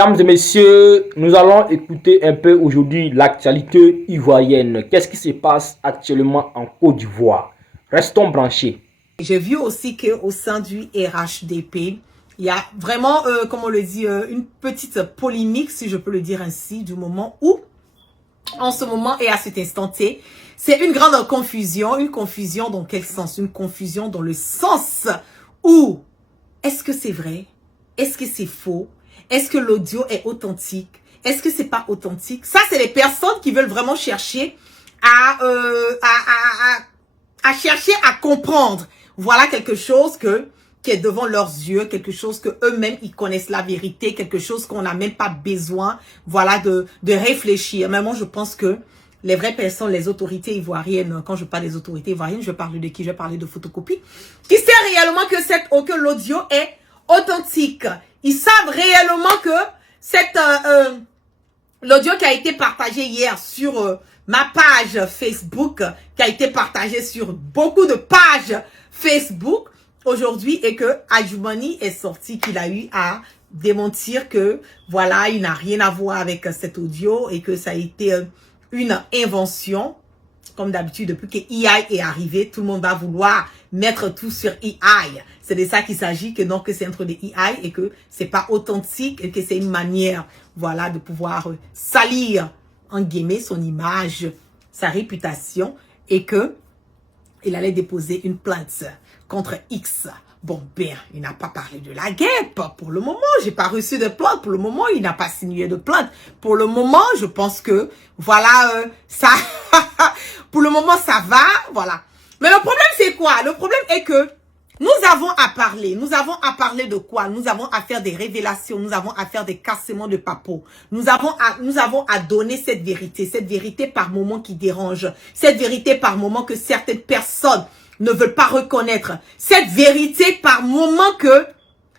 Mesdames et messieurs, nous allons écouter un peu aujourd'hui l'actualité ivoirienne. Qu'est-ce qui se passe actuellement en Côte d'Ivoire? Restons branchés. J'ai vu aussi qu'au sein du RHDP, il y a vraiment, comme on le dit, une petite polémique, si je peux le dire ainsi, du moment où, en ce moment et à cet instant T, c'est une grande confusion. Une confusion dans quel sens? Une confusion dans le sens où, est-ce que c'est vrai? Est-ce que c'est faux? Est-ce que l'audio est authentique? Est-ce que c'est pas authentique? Ça, c'est les personnes qui veulent vraiment chercher à chercher à comprendre. Voilà quelque chose qui est devant leurs yeux, quelque chose que eux-mêmes ils connaissent la vérité, quelque chose qu'on n'a même pas besoin, voilà, de réfléchir. Mais moi, je pense que les vraies personnes, les autorités ivoiriennes, quand je parle des autorités ivoiriennes, je parle de qui? Je parle de photocopie, qui sait réellement que l'audio est authentique. Ils savent réellement que l'audio qui a été partagé hier sur ma page Facebook, qui a été partagé sur beaucoup de pages Facebook aujourd'hui, et que Adjoumani est sorti, qu'il a eu à démentir que voilà, il n'a rien à voir avec cet audio et que ça a été une invention. Comme d'habitude, depuis que AI est arrivé, tout le monde va vouloir mettre tout sur AI. C'est de ça qu'il s'agit, que non, que c'est entre des AI et que c'est pas authentique et que c'est une manière, voilà, de pouvoir salir, en guillemets, son image, sa réputation, et que il allait déposer une plainte contre X. Bon, ben, il n'a pas parlé de la guêpe pour le moment. J'ai pas reçu de plainte pour le moment. Il n'a pas signé de plainte pour le moment. Je pense que, voilà, ça, pour le moment, ça va, voilà. Mais le problème, c'est quoi? Le problème est que nous avons à parler. Nous avons à parler de quoi? Nous avons à faire des révélations. Nous avons à faire des cassements de papeaux. Nous avons à donner cette vérité par moment qui dérange. Cette vérité par moment que certaines personnes ne veulent pas reconnaître. Cette vérité par moment que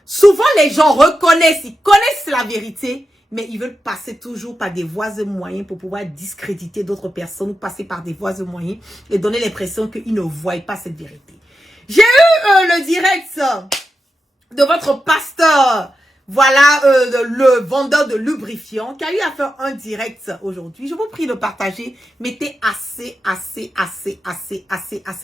souvent les gens reconnaissent, ils connaissent la vérité, mais ils veulent passer toujours par des voies et moyens pour pouvoir discréditer d'autres personnes, ou passer par des voies et moyens et donner l'impression qu'ils ne voient pas cette vérité. J'ai eu le direct de votre pasteur, voilà, le vendeur de lubrifiant, qui a eu à faire un direct aujourd'hui. Je vous prie de partager. Mettez assez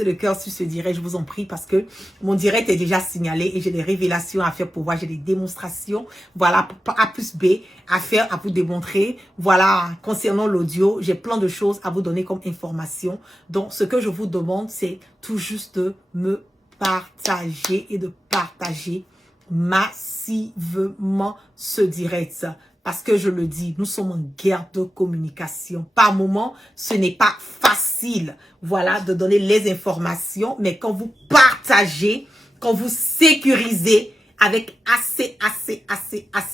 le cœur sur ce direct, je vous en prie, parce que mon direct est déjà signalé et j'ai des révélations à faire pour voir, j'ai des démonstrations, voilà, A plus B à faire, à vous démontrer, voilà, concernant l'audio, j'ai plein de choses à vous donner comme information. Donc, ce que je vous demande, c'est tout juste de me partager et de partager massivement ce direct, parce que je le dis, nous sommes en guerre de communication. Par moment, ce n'est pas facile, voilà, de donner les informations, mais quand vous partagez, quand vous sécurisez avec assez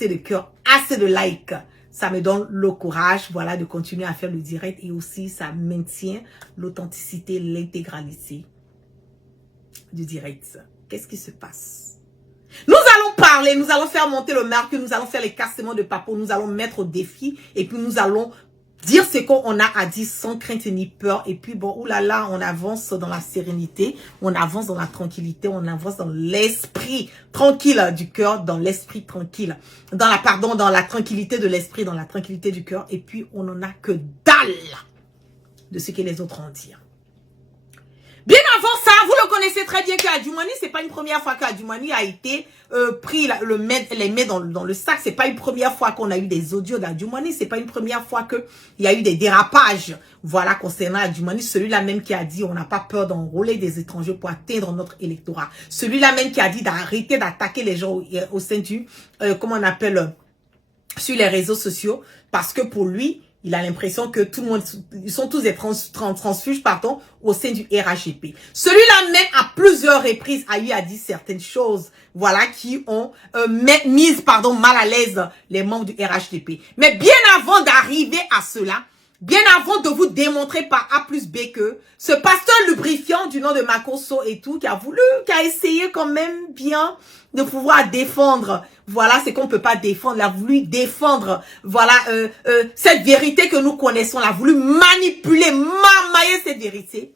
de cœur, assez de likes, ça me donne le courage, voilà, de continuer à faire le direct, et aussi ça maintient l'authenticité, l'intégralité du direct. Qu'est-ce qui se passe? Nous allons parler, nous allons faire monter le mercure, nous allons faire les cassements de papeaux, nous allons mettre au défi, et puis nous allons dire ce qu'on a à dire sans crainte ni peur. Et puis bon, oulala, on avance dans la sérénité, on avance dans la tranquillité, on avance dans l'esprit tranquille du cœur, dans l'esprit tranquille, dans la tranquillité de l'esprit, dans la tranquillité du cœur. Et puis on n'en a que dalle de ce que les autres ont dit. Bien avant ça, vous le connaissez très bien qu'Adjoumani, c'est pas une première fois qu'Adjoumani a été pris les mains dans le sac. C'est pas une première fois qu'on a eu des audios d'Adjoumani. C'est pas une première fois qu'il y a eu des dérapages, voilà, concernant Adjoumani. Celui-là même qui a dit on n'a pas peur d'enrôler des étrangers pour atteindre notre électorat. Celui-là même qui a dit d'arrêter d'attaquer les gens au sein du, comment on appelle, sur les réseaux sociaux, parce que pour lui, il a l'impression que tout le monde, ils sont tous des transfuges, pardon, au sein du RHDP. Celui-là même, à plusieurs reprises, a eu à dire certaines choses, voilà, qui ont mis, mal à l'aise les membres du RHDP. Mais bien avant d'arriver à cela, bien avant de vous démontrer par A plus B que ce pasteur lubrifiant du nom de Makosso et tout, qui a essayé quand même bien de pouvoir défendre, voilà, c'est qu'on peut pas défendre, il a voulu défendre, voilà, cette vérité que nous connaissons, il a voulu manipuler, mamailler cette vérité.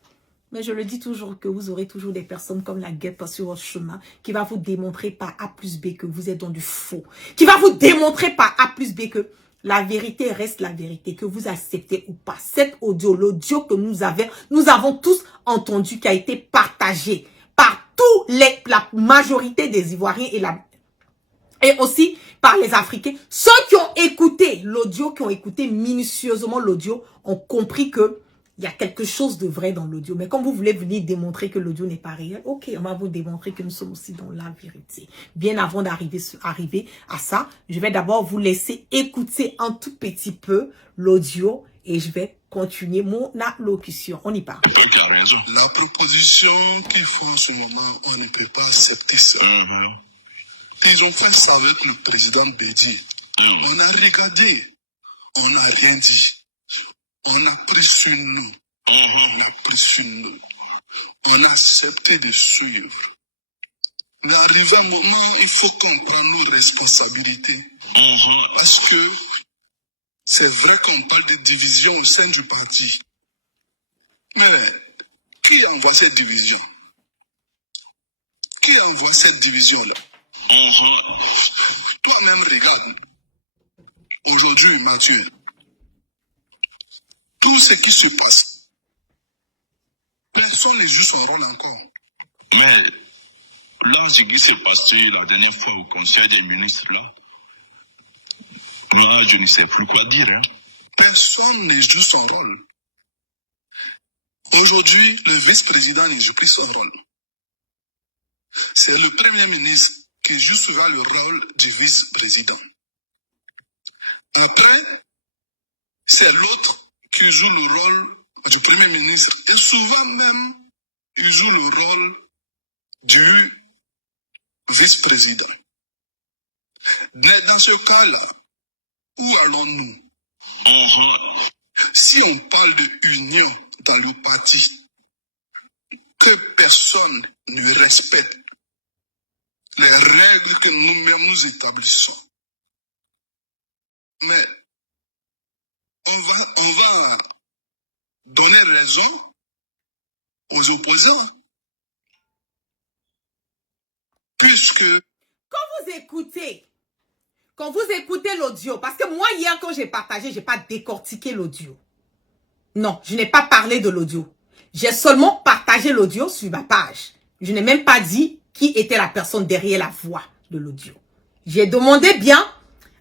Mais je le dis toujours que vous aurez toujours des personnes comme la guêpe sur votre chemin qui va vous démontrer par A plus B que vous êtes dans du faux. Qui va vous démontrer par A plus B que la vérité reste la vérité, que vous acceptez ou pas. Cet audio, l'audio que nous avons tous entendu, qui a été partagé par la majorité des Ivoiriens et aussi par les Africains. Ceux qui ont écouté l'audio, qui ont écouté minutieusement l'audio, ont compris que il y a quelque chose de vrai dans l'audio. Mais quand vous voulez venir démontrer que l'audio n'est pas réel, ok, on va vous démontrer que nous sommes aussi dans la vérité. Bien avant d'arriver à ça, je vais d'abord vous laisser écouter un tout petit peu l'audio et je vais continuer mon allocution. On y part. La proposition qu'ils font en ce moment, on ne peut pas accepter ça. Ils ont fait ça avec le président Bédi. On a regardé, on n'a rien dit. On a pris sur nous. On a pris sur nous. On a accepté de suivre. Il arrive un moment, il faut qu'on prenne nos responsabilités. Parce que c'est vrai qu'on parle de division au sein du parti. Mais qui envoie cette division? Qui envoie cette division-là? Toi-même, regarde. Aujourd'hui, Mathieu, tout ce qui se passe, personne ne joue son rôle encore. Mais là, ce qui s'est passé la dernière fois au Conseil des ministres, là, moi, je ne sais plus quoi dire. Hein. Personne ne joue son rôle. Aujourd'hui, le vice-président ne joue plus son rôle. C'est le premier ministre qui joue souvent le rôle du vice-président. Après, c'est l'autre qui joue le rôle du premier ministre. Et souvent même, il joue le rôle du vice-président. Dans ce cas-là, où allons-nous? Si on parle de union dans le parti, que personne ne respecte les règles que nous-mêmes nous établissons, mais on va donner raison aux opposants. Puisque... Quand vous écoutez l'audio, parce que moi hier quand j'ai partagé, j'ai pas décortiqué l'audio. Non, je n'ai pas parlé de l'audio. J'ai seulement partagé l'audio sur ma page. Je n'ai même pas dit qui était la personne derrière la voix de l'audio. J'ai demandé bien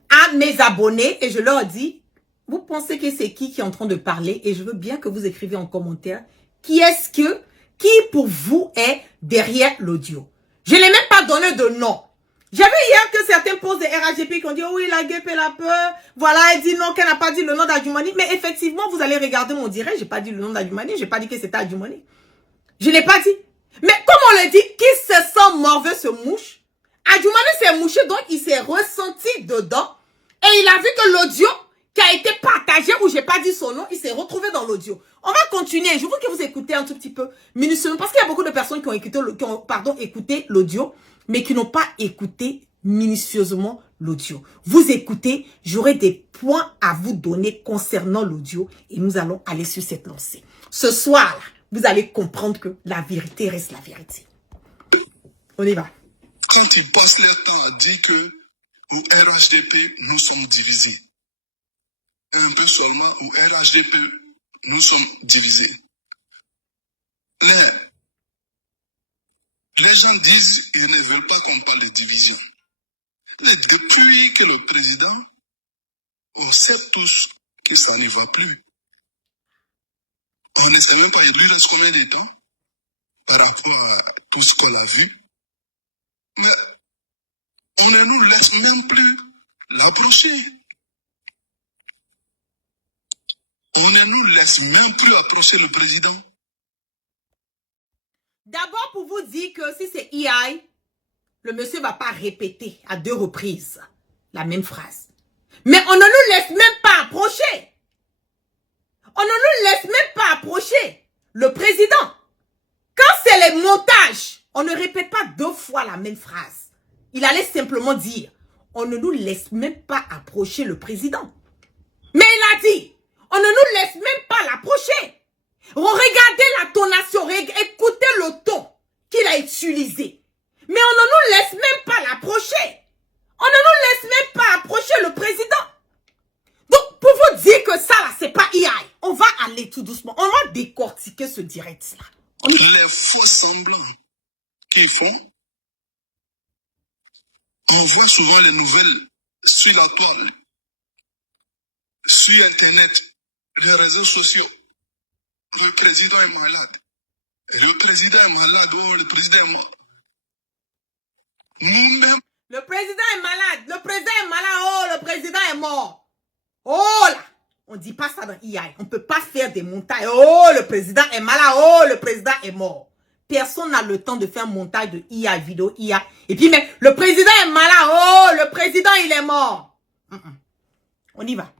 à mes abonnés et je leur ai dit, vous pensez que c'est qui est en train de parler? Et je veux bien que vous écrivez en commentaire qui pour vous est derrière l'audio. Je n'ai même pas donné de nom. J'avais hier que certains posent des RHGP qui ont dit, oh oui, la guêpe, elle a peur. Voilà, elle dit non, qu'elle n'a pas dit le nom d'Adjumani. Mais effectivement, vous allez regarder mon direct. J'ai pas dit le nom d'Adjumani. J'ai pas dit que c'était Adjumani. Je l'ai pas dit. Mais comme on le dit, qui se sent morveux se mouche. Adjumani s'est mouché, donc il s'est ressenti dedans. Et il a vu que l'audio qui a été partagé, où j'ai pas dit son nom, il s'est retrouvé dans l'audio. On va continuer. Je veux que vous écoutez un tout petit peu minutieusement, parce qu'il y a beaucoup de personnes qui ont écouté l'audio, mais qui n'ont pas écouté minutieusement l'audio. Vous écoutez, j'aurai des points à vous donner concernant l'audio et nous allons aller sur cette lancée. Ce soir, vous allez comprendre que la vérité reste la vérité. On y va. Quand ils passent leur temps à dire que au RHDP, nous sommes divisés. Un peu seulement au RHDP, nous sommes divisés. Les gens disent qu'ils ne veulent pas qu'on parle de division. Mais depuis que le président, on sait tous que ça n'y va plus. On ne sait même pas, il lui reste combien de temps par rapport à tout ce qu'on a vu. Mais on ne nous laisse même plus l'approcher. On ne nous laisse même plus approcher le président. D'abord, pour vous dire que si c'est EI, le monsieur ne va pas répéter à 2 reprises la même phrase. Mais on ne nous laisse même pas approcher. On ne nous laisse même pas approcher le président. Quand c'est les montages, on ne répète pas 2 fois la même phrase. Il allait simplement dire, on ne nous laisse même pas approcher le président. Mais il a dit, on ne nous laisse même pas l'approcher. Regardez la tonation, écoutez le ton qu'il a utilisé. Mais on ne nous laisse même pas l'approcher. On ne nous laisse même pas approcher le président. Donc, pour vous dire que ça, là, c'est pas AI, on va aller tout doucement. On va décortiquer ce direct-là. Les faux semblants qu'ils font, on voit souvent les nouvelles sur la toile, sur Internet, les réseaux sociaux. Le président est malade. Le président est malade. Oh, le président est mort. Nous-mêmes, Le président est malade. Le président est malade. Oh, le président est mort. Oh là. On dit pas ça dans AI. On peut pas faire des montages. Oh, le président est malade. Oh, le président est mort. Personne n'a le temps de faire un montage de IA, vidéo IA. Et puis, mais le président est malade. Oh, le président, il est mort. On y va.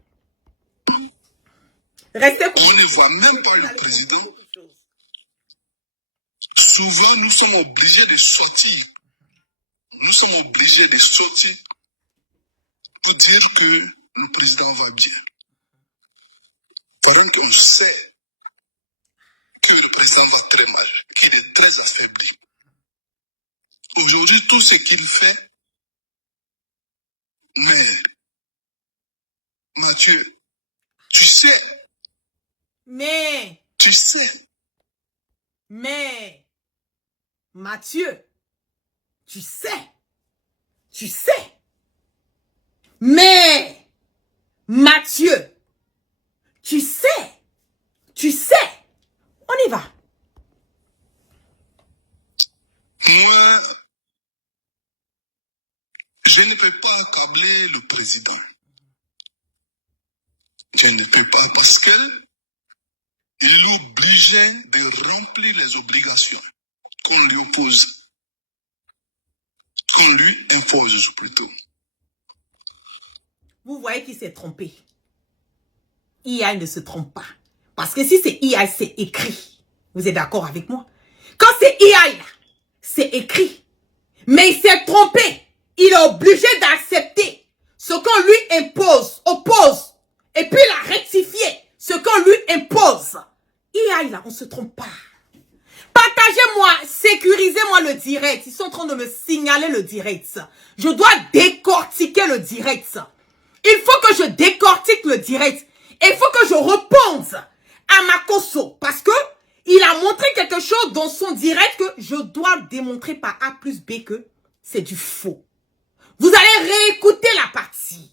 Restez on ne voit même pas le président. Souvent, nous sommes obligés de sortir. Nous sommes obligés de sortir pour dire que le président va bien. Pendant qu'on sait que le président va très mal, qu'il est très affaibli. Aujourd'hui, tout ce qu'il fait, mais Mathieu, tu sais, Mais, Mathieu, tu sais, mais, Mathieu, tu sais, on y va. moi, je ne peux pas accabler le président. Je ne peux pas parce qu'il est obligé de remplir les obligations qu'on lui oppose, qu'on lui impose plutôt. Vous voyez qu'il s'est trompé. IA ne se trompe pas. Parce que si c'est IA, c'est écrit. Vous êtes d'accord avec moi? Quand c'est IA, c'est écrit. Mais il s'est trompé. Il est obligé d'accepter ce qu'on lui oppose. Et puis il a rectifié ce qu'on lui impose. IA, là, on ne se trompe pas. Partagez-moi, sécurisez-moi le direct. Ils sont en train de me signaler le direct. Je dois décortiquer le direct. Il faut que je décortique le direct. Et il faut que je réponde à Makosso. Parce que il a montré quelque chose dans son direct que je dois démontrer par A plus B que c'est du faux. Vous allez réécouter la partie.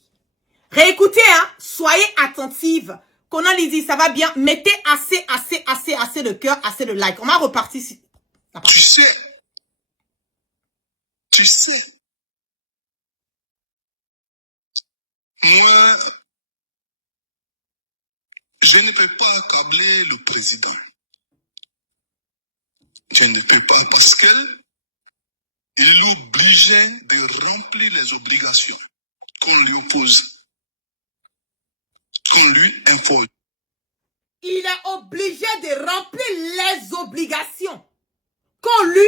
Réécoutez, hein. Soyez attentive. Conan dit, ça va bien. Mettez assez de cœur, assez de like. On va repartir ici. Tu sais, moi, je ne peux pas accabler le président. Je ne peux pas parce qu'il est obligé de remplir les obligations qu'on lui oppose, qu'on lui impose. Il est obligé de remplir les obligations qu'on lui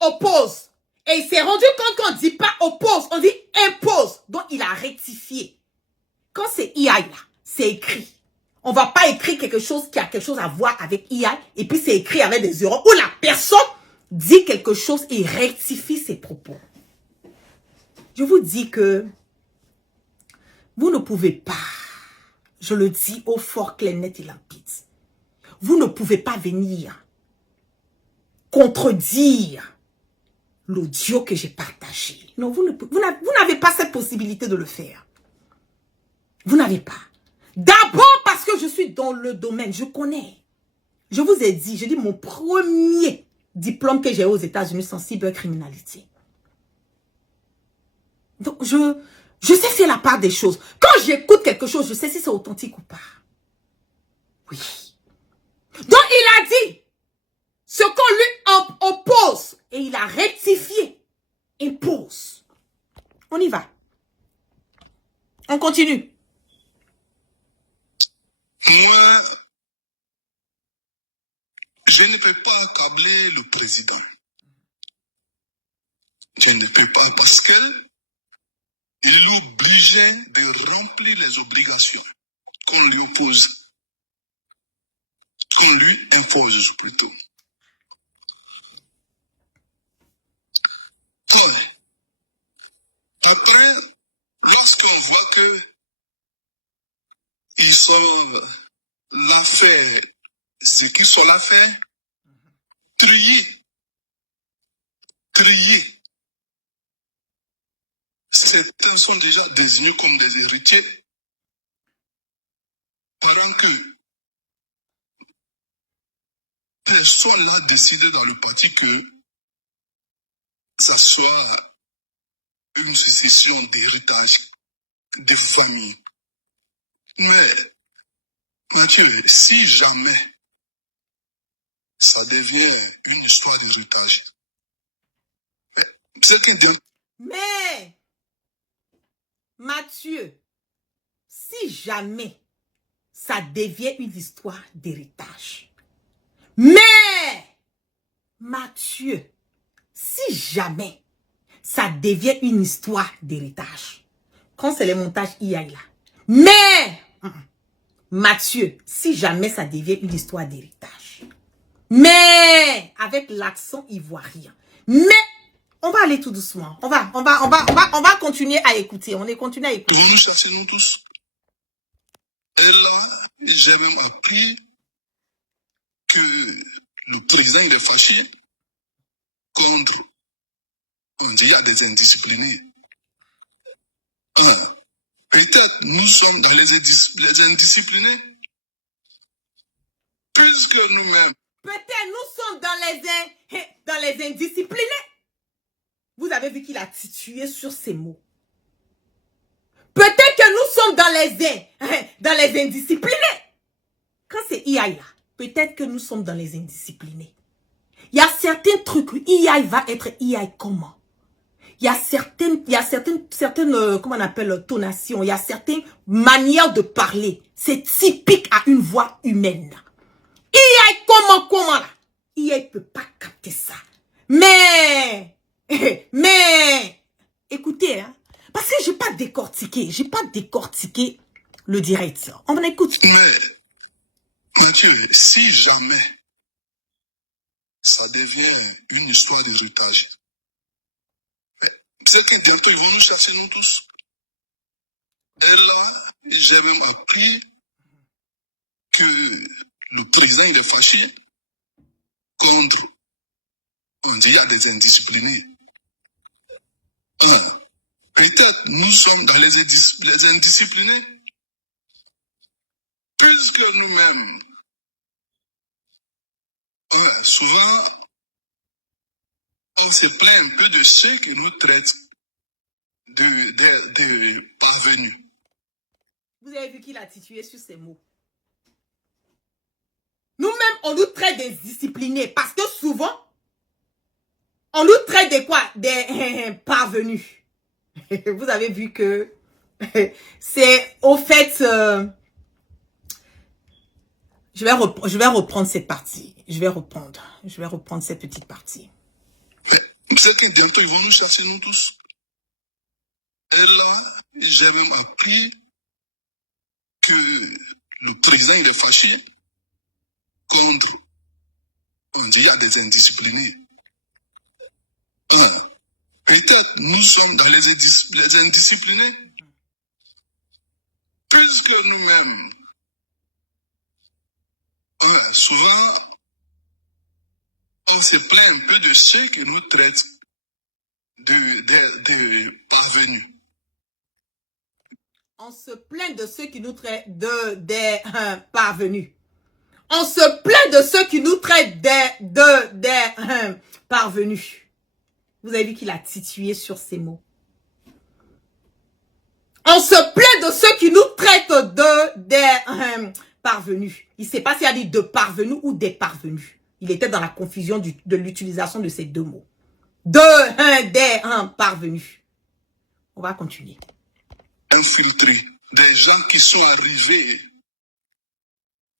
oppose. Et il s'est rendu compte qu'on ne dit pas oppose, on dit impose. Donc il a rectifié. Quand c'est IA là, c'est écrit. On ne va pas écrire quelque chose qui a quelque chose à voir avec IA et puis c'est écrit avec des erreurs où la personne dit quelque chose et rectifie ses propos. Je vous dis que vous ne pouvez pas, je le dis au fort, clair, net et limpide, vous ne pouvez pas venir contredire l'audio que j'ai partagé. Non, vous n'avez pas cette possibilité de le faire. Vous n'avez pas. D'abord parce que je suis dans le domaine, je connais. Je vous ai dit, j'ai dit mon premier diplôme que j'ai aux États-Unis sans cybercriminalité. Donc, je sais faire la part des choses. Quand j'écoute quelque chose, je sais si c'est authentique ou pas. Oui. Donc, il a dit ce qu'on lui oppose et il a rectifié. Impose. On y va. On continue. Moi, je ne peux pas accabler le président. Je ne peux pas parce qu'il est obligé de remplir les obligations qu'on lui oppose, qu'on lui impose plutôt. Ouais. Après, lorsqu'on voit que ils sont l'affaire, ce qu'ils sont l'affaire, trier. Certains sont déjà désignés comme des héritiers, pendant que personne n'a décidé dans le parti que ça soit une succession d'héritage de famille. Mais, Mathieu, si jamais ça devient une histoire d'héritage, c'est qu'un Mais, Mathieu, si jamais ça devient une histoire d'héritage, mais, Mathieu, si jamais ça devient une histoire d'héritage, quand c'est les montages IA là, mais, Mathieu, si jamais ça devient une histoire d'héritage, mais, avec l'accent ivoirien, mais, on va aller tout doucement. On va continuer à écouter. On est continué à écouter. Nous chasser nous tous. Et là, j'ai même appris que le président il est fâché contre, on dit, il y a des indisciplinés. Peut-être nous sommes dans les indisciplinés, puisque nous-mêmes. Peut-être nous sommes dans les indisciplinés. Vous avez vu qu'il a titillé sur ces mots. Peut-être que nous sommes dans les indisciplinés. Quand c'est IA là, peut-être que nous sommes dans les indisciplinés. Il y a certains trucs, IA va être IA comment? Il y a certaines, comment on appelle, tonations, il y a certaines manières de parler. C'est typique à une voix humaine. IA comment là? IA ne peut pas capter ça. Mais, écoutez, hein, parce que j'ai pas décortiqué le direct. On en écoute. Mais, Mathieu, si jamais ça devient une histoire d'héritage, c'est que bientôt ils vont nous chasser nous tous. Et là, j'ai même appris que le président il est fâché contre, on dit, il y a des indisciplinés. Peut-être nous sommes dans les indisciplinés, puisque nous-mêmes, souvent, on se plaint un peu de ceux qui nous traitent de parvenus. Vous avez vu qu'il a titillé sur ces mots. Nous-mêmes, on nous traite des disciplinés parce que souvent, on nous traite de quoi? Des parvenus. Vous avez vu que c'est au fait... je vais reprendre cette partie. Je vais reprendre cette petite partie. C'est que bientôt, ils vont nous chasser nous tous. Et là, j'ai même appris que le président il est fâché contre, on dit, il y a des indisciplinés. Peut-être nous sommes dans les indisciplinés, puisque nous-mêmes, souvent, on se plaint un peu de ceux qui nous traitent de parvenus. On se plaint de ceux qui nous traitent des parvenus. On se plaint de ceux qui nous traitent des parvenus. Vous avez vu qu'il a titillé sur ces mots. On se plaint de ceux qui nous traitent des parvenus. Il ne sait pas s'il a dit de parvenus ou des parvenus. Il était dans la confusion de l'utilisation de ces deux mots. Des parvenus. On va continuer. Infiltrés, des gens qui sont arrivés,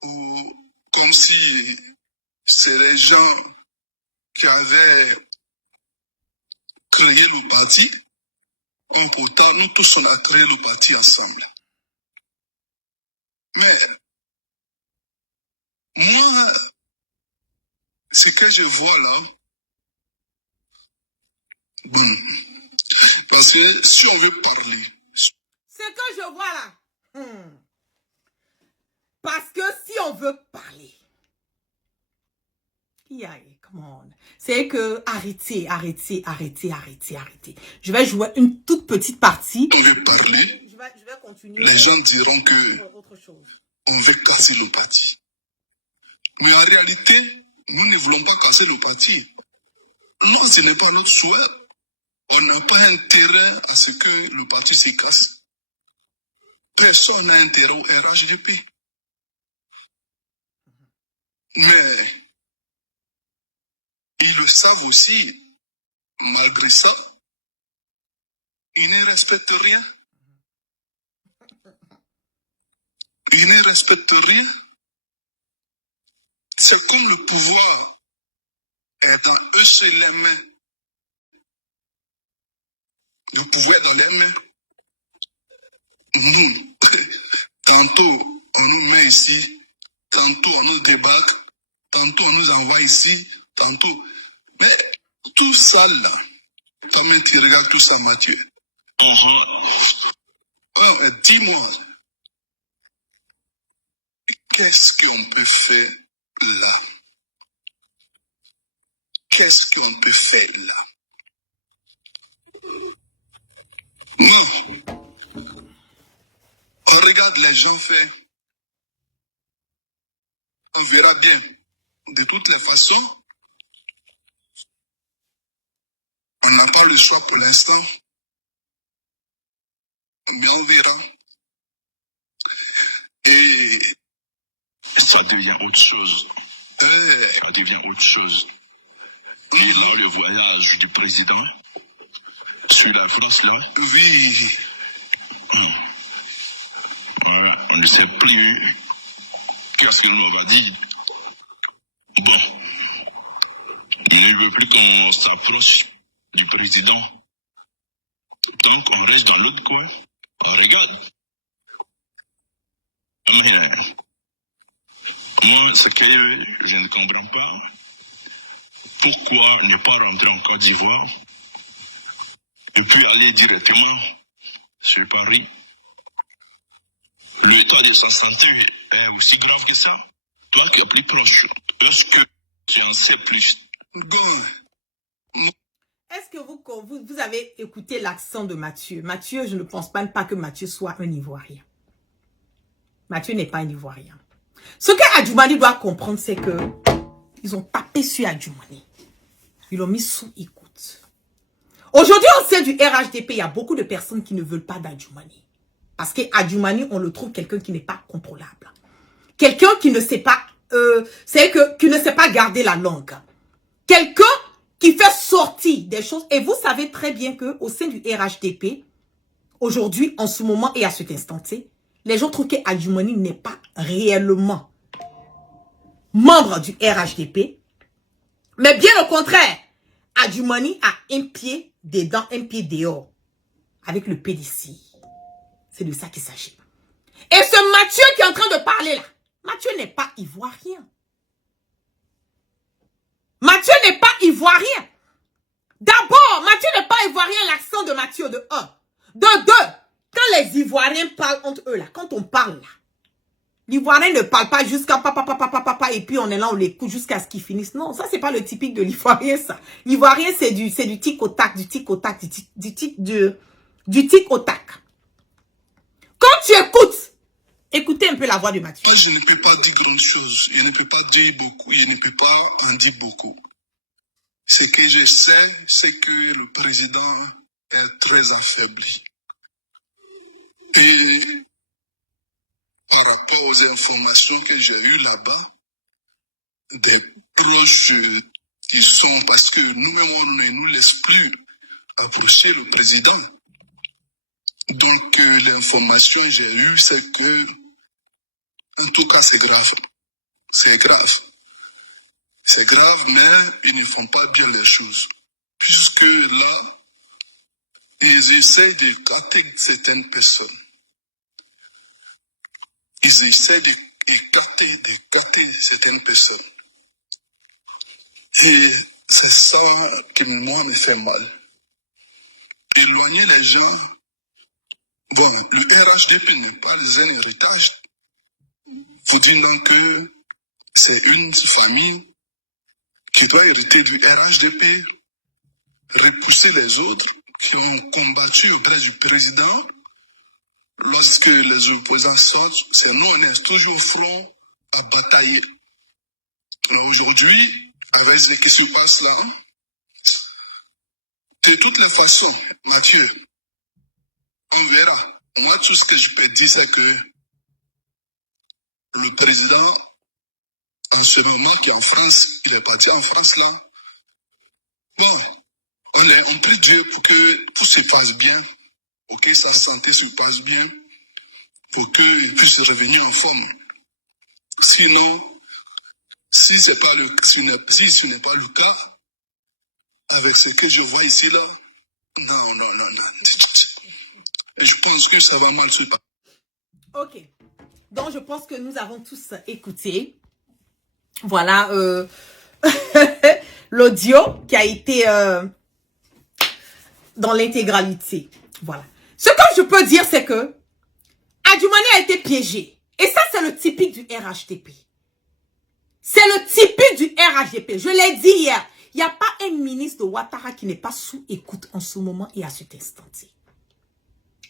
ou comme si c'est les gens qui avaient créé le parti. En pourtant, nous tous on a créé le parti ensemble. Mais Moi, ce que je vois là, bon, parce que si on veut parler, Ce que je vois là, parce que si on veut parler, come on. C'est que arrêtez. Je vais jouer une toute petite partie. on veut parler, Je vais continuer. les gens diront que Autre chose. on veut casser le parti. Mais en réalité, nous ne voulons pas casser le parti. Non, ce n'est pas notre souhait. On n'a pas intérêt à ce que le parti se casse. Personne n'a intérêt au RHDP. Mais ils le savent aussi. Malgré ça, ils ne respectent rien. Ils ne respectent rien. C'est comme le pouvoir est dans eux seul les mains. Le pouvoir est dans les mains. Nous, tantôt on nous met ici, tantôt on nous débarque, tantôt on nous envoie ici, tantôt. Mais tout ça là, comment tu regardes tout ça, Mathieu? Dis-moi, qu'est-ce qu'on peut faire là? Qu'est-ce qu'on peut faire là? Non. On regarde les gens faire. On verra bien. De toutes les façons, on n'a pas le choix pour l'instant. Mais on verra. Et ça devient autre chose. Ça devient autre chose. Et là, le voyage du président sur la France, là. Oui. Voilà, on ne sait plus qu'est-ce que nous on va dire. Bon, il ne veut plus qu'on s'approche du président. Donc, on reste dans l'autre coin. On regarde. Moi, ce que je ne comprends pas, pourquoi ne pas rentrer en Côte d'Ivoire et puis aller directement sur Paris? L'état de sa santé est aussi grave que ça. Toi qui es plus proche, est-ce que tu en sais plus? Est-ce que vous avez écouté l'accent de Mathieu? Mathieu, je ne pense pas que Mathieu soit un Ivoirien. Mathieu n'est pas un Ivoirien. Ce que Adjoumani doit comprendre, c'est que ils ont tapé sur Adjoumani. Ils l'ont mis sous écoute. Aujourd'hui, au sein du RHDP, il y a beaucoup de personnes qui ne veulent pas d'Adjoumani. Parce qu'Adjoumani, on le trouve quelqu'un qui n'est pas contrôlable. Quelqu'un qui ne sait pas, qui ne sait pas garder la langue. Quelqu'un qui fait sortir des choses. Et vous savez très bien qu'au sein du RHDP, aujourd'hui, en ce moment et à cet instant-ci, les gens trouvent qu'Adjoumani n'est pas réellement membre du RHDP. Mais bien au contraire, Adjoumani a un pied dedans, un pied dehors. Avec le PDC. C'est de ça qu'il s'agit. Et ce Mathieu qui est en train de parler là, Mathieu n'est pas ivoirien. Mathieu n'est pas ivoirien. D'abord, Mathieu n'est pas ivoirien, l'accent de Mathieu, de 1. De 2, quand les Ivoiriens parlent entre eux là, quand on parle là, l'Ivoirien ne parle pas jusqu'à papa, et puis on est là, on l'écoute jusqu'à ce qu'il finisse. Non, ça c'est pas le typique de l'Ivoirien ça. L'Ivoirien c'est du tic au tac, du tic au tac. Quand tu écoutes, écoutez un peu la voix de Mathieu. Moi, je ne peux pas dire grand chose. Je ne peux pas dire beaucoup. Je ne peux pas en dire beaucoup. Ce que je sais, c'est que le président est très affaibli. Et par rapport aux informations que j'ai eues là-bas, des proches qui sont, parce que nous-mêmes, on ne nous laisse plus approcher le président. Donc, l'information que j'ai eue, c'est que, en tout cas, c'est grave. C'est grave. C'est grave, mais ils ne font pas bien les choses. Puisque là, ils essayent de gâter certaines personnes. Ils essayent gâter certaines personnes. Et c'est ça qui, moi, me fait mal. Éloigner les gens. Bon, le RHDP n'est pas un héritage. Vous dites donc que c'est une famille qui doit hériter du RHDP, repousser les autres qui ont combattu auprès du président. Lorsque les opposants sortent, c'est nous, on est toujours au front à batailler. Alors aujourd'hui, avec ce qui se passe là, de toutes les façons, Mathieu, on verra. Moi, tout ce que je peux dire, c'est que le président, en ce moment, qui est en France, il est parti en France là. Bon, on prie Dieu pour que tout se passe bien, pour que sa santé se passe bien, pour qu'il puisse revenir en forme. Sinon, si ce n'est pas le cas, avec ce que je vois ici là, non. Je pense que ça va mal se passer. Ok. Donc, je pense que nous avons tous écouté. Voilà l'audio qui a été dans l'intégralité. Voilà. Ce que je peux dire, c'est que Adjumani a été piégé. Et ça, c'est le typique du RHDP. C'est le typique du RHDP. Je l'ai dit hier. Il n'y a pas un ministre de Ouattara qui n'est pas sous écoute en ce moment et à cet instant-ci.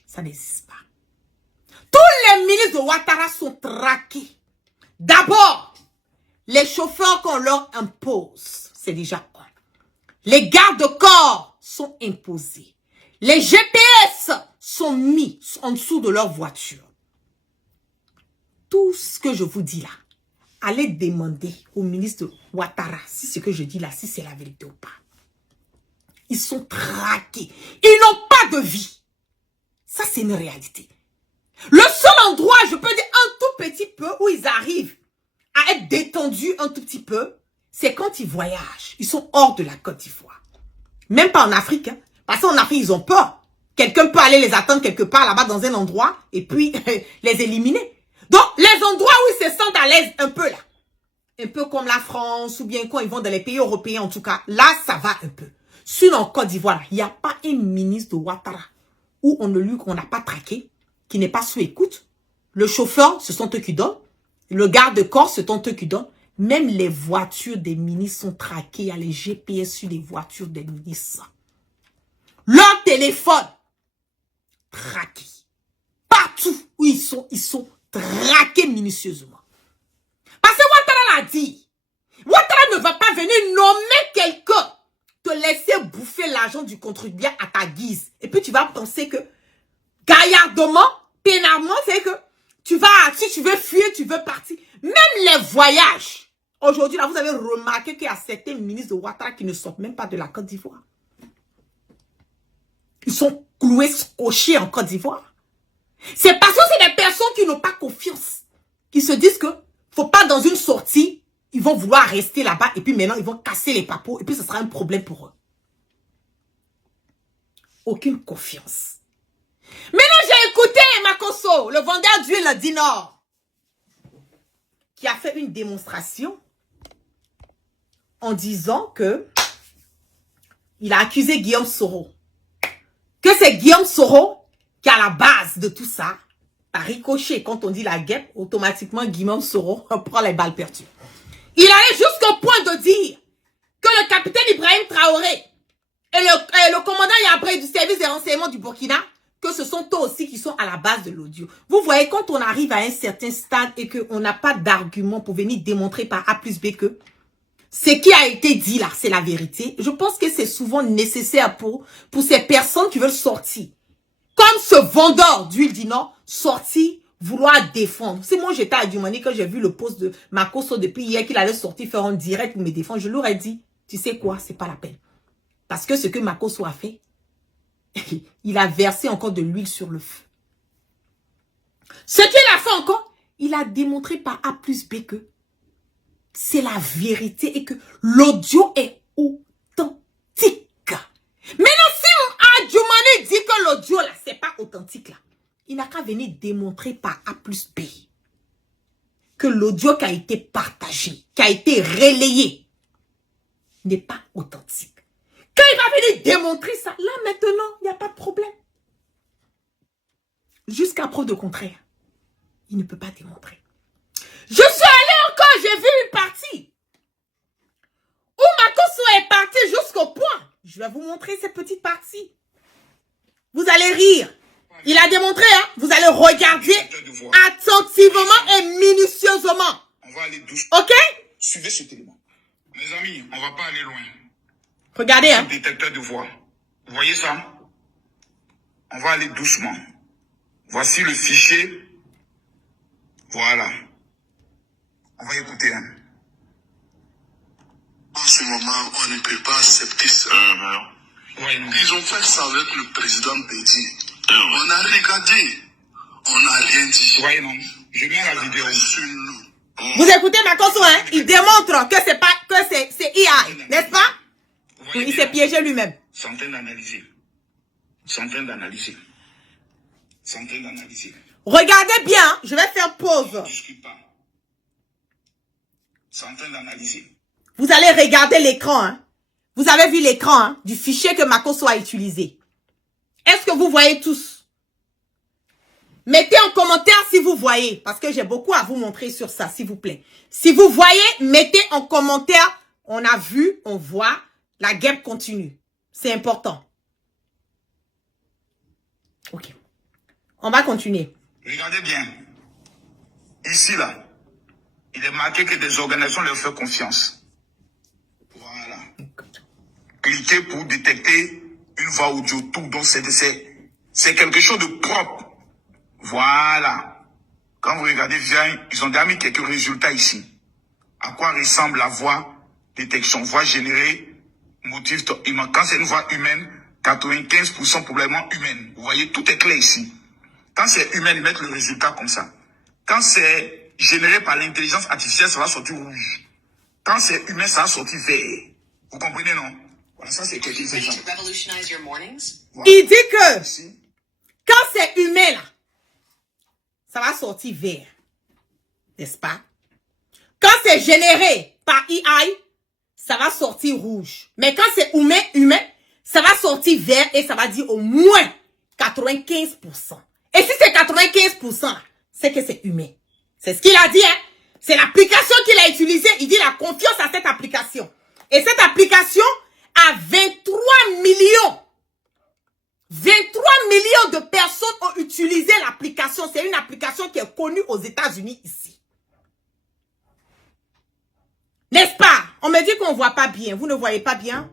Ça n'existe pas. Tous les ministres de Ouattara sont traqués. D'abord, les chauffeurs qu'on leur impose, c'est déjà un. Les gardes-corps sont imposés. Les GPS sont mis en dessous de leur voiture. Tout ce que je vous dis là, allez demander au ministre de Ouattara si ce que je dis là, si c'est la vérité ou pas. Ils sont traqués. Ils n'ont pas de vie. Ça, c'est une réalité. Le seul endroit, je peux dire un tout petit peu, où ils arrivent à être détendus un tout petit peu, c'est quand ils voyagent. Ils sont hors de la Côte d'Ivoire. Même pas en Afrique. Hein. Parce qu'en Afrique, ils ont peur. Quelqu'un peut aller les attendre quelque part là-bas dans un endroit et puis les éliminer. Donc, les endroits où ils se sentent à l'aise un peu là, un peu comme la France ou bien quand ils vont dans les pays européens en tout cas, là, ça va un peu. Sinon, en Côte d'Ivoire, il n'y a pas un ministre de Ouattara où on n'a pas traqué, qui n'est pas sous écoute. Le chauffeur, ce sont eux qui donnent. Le garde-corps, ce sont eux qui donnent. Même les voitures des ministres sont traquées. Il y a les GPS sur les voitures des ministres. Leur téléphone, traqué. Partout où ils sont traqués minutieusement. Parce que Ouattara l'a dit. Ouattara ne va pas venir nommer quelqu'un, te laisser bouffer l'argent du contribuable à ta guise. Et puis tu vas penser que, gaillardement, pénalement, c'est que tu vas, si tu veux fuir, tu veux partir. Même les voyages. Aujourd'hui, là, vous avez remarqué qu'il y a certains ministres de Ouattara qui ne sortent même pas de la Côte d'Ivoire. Ils sont cloués, scotchés en Côte d'Ivoire. C'est parce que c'est des personnes qui n'ont pas confiance. Qui se disent que, faut pas dans une sortie, ils vont vouloir rester là-bas et puis maintenant, ils vont casser les papeaux et puis ce sera un problème pour eux. Aucune confiance. Maintenant, j'ai écouté Makosso, le vendeur d'huile du Nord, qui a fait une démonstration en disant que il a accusé Guillaume Soro. Que c'est Guillaume Soro qui est à la base de tout ça. Par ricochet, quand on dit la guêpe, automatiquement Guillaume Soro prend les balles perdues. Il allait jusqu'au point de dire que le capitaine Ibrahim Traoré et le commandant Yabré du service des renseignements du Burkina, que ce sont eux aussi qui sont à la base de l'audio. Vous voyez, quand on arrive à un certain stade et qu'on n'a pas d'argument pour venir démontrer par A plus B que ce qui a été dit là, c'est la vérité, je pense que c'est souvent nécessaire pour ces personnes qui veulent sortir. Comme ce vendeur d'huile du Nord, sortir, vouloir défendre. Si moi j'étais à Adjumani, quand j'ai vu le post de Makosso depuis hier qu'il allait sortir faire un direct pour me défendre, je leur ai dit, tu sais quoi, c'est pas la peine. Parce que ce que Makosso a fait, il a versé encore de l'huile sur le feu. Ce qu'il a fait encore, il a démontré par A plus B que c'est la vérité et que l'audio est authentique. Maintenant, si Adjumani dit que l'audio là, c'est pas authentique là, il n'a qu'à venir démontrer par A plus B que l'audio qui a été partagé, qui a été relayé, n'est pas authentique. Quand il va venir démontrer ça, là maintenant, il n'y a pas de problème. Jusqu'à preuve de contraire, il ne peut pas démontrer. Je suis allé encore, j'ai vu une partie où Makosso est parti jusqu'au point. Je vais vous montrer cette petite partie. Vous allez rire. Il a démontré, hein. Vous allez regarder attentivement et minutieusement. On va aller doucement. Ok? Suivez cet élément. Mes amis, on va pas aller loin. Regardez, hein. Détecteur de voix. Vous voyez ça? On va aller doucement. Voici le fichier. Voilà. On va écouter, hein. En ce moment, on ne peut pas accepter ça. Ils ont fait ça avec le président Bédi. On a regardé. On n'a rien dit. Ouais, non. Je mets la vidéo. Vous écoutez Makosso, hein? Il démontre que c'est pas, que c'est IA, n'est-ce pas? Il s'est piégé lui-même. Centaines d'analyser. Centaines d'analyser. Centaines d'analyser. Regardez bien, hein. Je vais faire pause. Ne discute pas. Centaines d'analyser. Vous allez regarder l'écran, hein. Vous avez vu l'écran, hein, du fichier que Makosso a utilisé. Est-ce que vous voyez tous? Mettez en commentaire si vous voyez, parce que j'ai beaucoup à vous montrer sur ça, s'il vous plaît. Si vous voyez, mettez en commentaire, on a vu, on voit, la guerre continue. C'est important. Ok. On va continuer. Regardez bien. Ici, là, il est marqué que des organisations leur font confiance. Voilà. Cliquez pour détecter une voix audio, tout. Donc, c'est quelque chose de propre. Voilà. Quand vous regardez bien, ils ont déjà mis quelques résultats ici. À quoi ressemble la voix détection? Voix générée, motif. Quand c'est une voix humaine, 95% probablement humaine. Vous voyez, tout est clair ici. Quand c'est humain, ils mettent le résultat comme ça. Quand c'est généré par l'intelligence artificielle, ça va sortir rouge. Quand c'est humain, ça va sortir vert. Vous comprenez, non? Voilà, ça c'est quelque chose. Il dit que Ici. quand c'est humain, là, ça va sortir vert. N'est-ce pas? Quand c'est généré par AI, ça va sortir rouge. Mais quand c'est humain, ça va sortir vert et ça va dire au moins 95%. Et si c'est 95%, c'est que c'est humain. C'est ce qu'il a dit, hein. C'est l'application qu'il a utilisée. Il dit la confiance à cette application. Et cette application a 23 millions. 23 millions de personnes ont utilisé l'application. C'est une application qui est connue aux États-Unis ici. N'est-ce pas? On me dit qu'on ne voit pas bien. Vous ne voyez pas bien?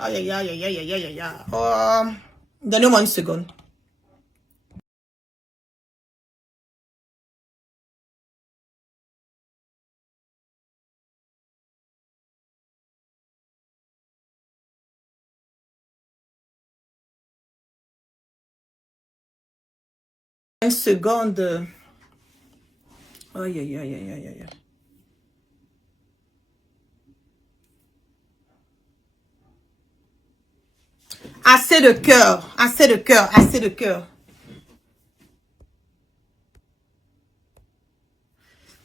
Aïe, aïe, aïe, aïe, aïe, aïe, aïe, aïe. Oh. Donnez-moi une seconde. Une seconde. Aïe, aïe, aïe, aïe, aïe, aïe. Assez de cœur, assez de cœur, assez de cœur.